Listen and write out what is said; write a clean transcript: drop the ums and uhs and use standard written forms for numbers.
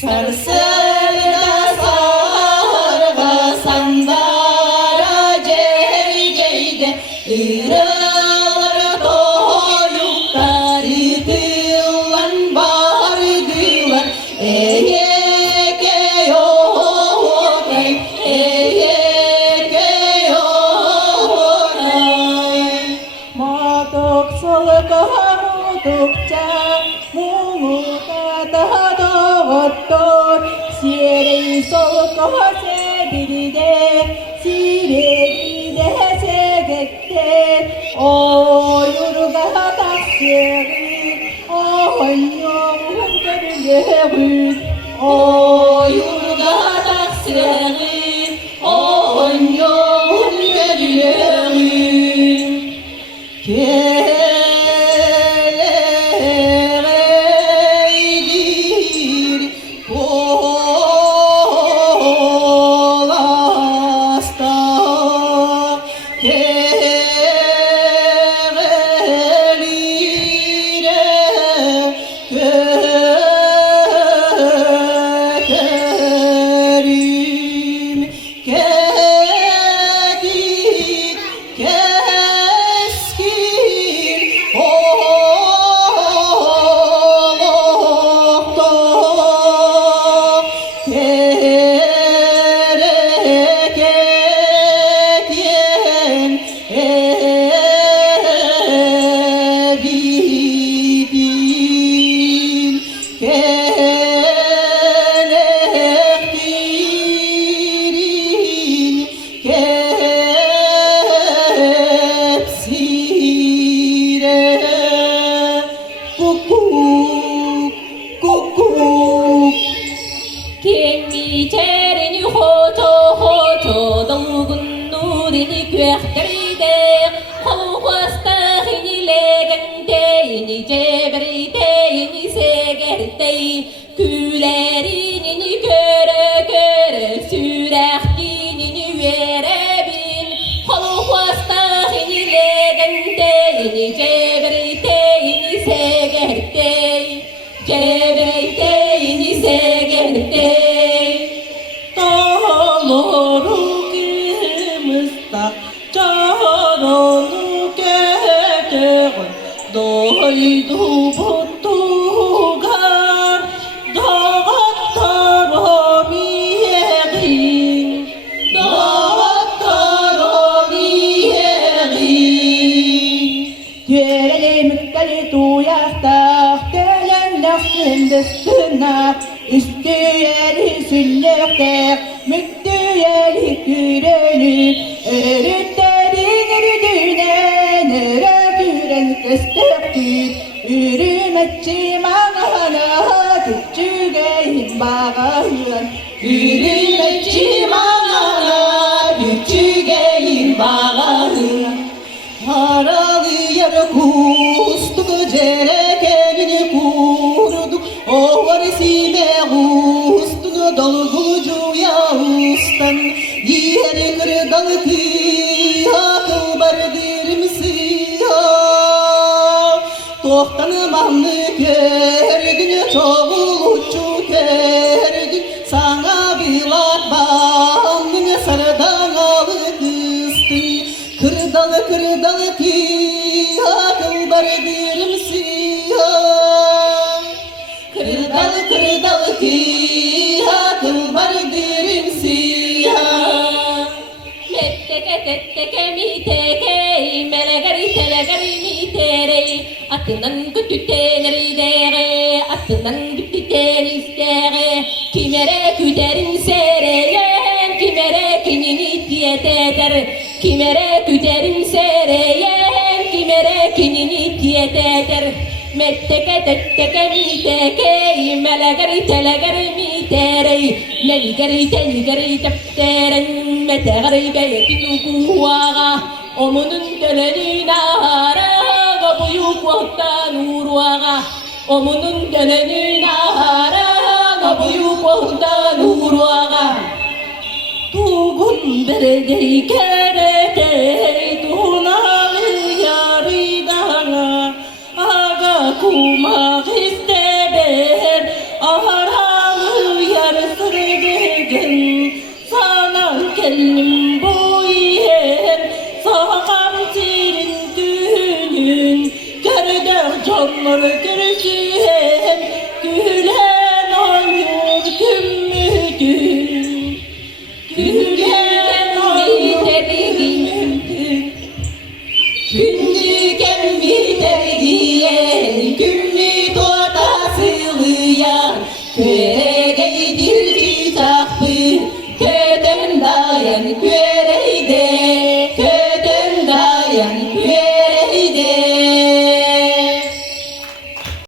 Sarsılda sarga sandara cergeyde ırılır toyuklar itilan bardılar eyeke yokay eyeke yokay matuk sulka mutukca Sirey solka sebirde, sireyde segette, o yurga taksiri, o hanyom görülevi, o yurga taksiri, o hanyom görülevi. Üstüyeli sünnekler, müktüyeli kürenip, örütlerin ürüdüğüne, nöreküren kestektir, ürümetçi mağana, küçügeyin bağayın, ürümetçi mağana, küçügeyin bağayın. Haralı yarı kustu, cerekerini kurduk, o var sime ustunu dolgucu yağustan Yer kırdalı ki akıl bardır mısıya Tohtanımanlı kerdin çoğulcu kerdin Sana bilat bağımını sardan alı kıstın Kırdalı ki akıl bardır mısıya Kırdalı ki akıl bardır siyah Metteke miteke melegari telegari mitere Atından gütüteneri dere Atından gütüteneri istere Kimere küterin sereyen Kimere kinini tiyeteter Kimere küterin sereyen Kimere kinini tiyeteter Metteke miteke melegari telegari mitere Neligari tepteren Metegari beyetin kuvaga Omunun döneni nahara Buyuk vakta nurvaga Omunun döneni nahara Buyuk vakta nurvaga Tuğun beredey keretey Tuğnalı yaridana Aga kumak isteber Aharalı gelin boyun sağam senin düğünün Geride canları görüşün gülen ayur gümmüdün gülen ayur gümmüdün Gündü gemmi derdiyen, gümmü doğada sığlayan,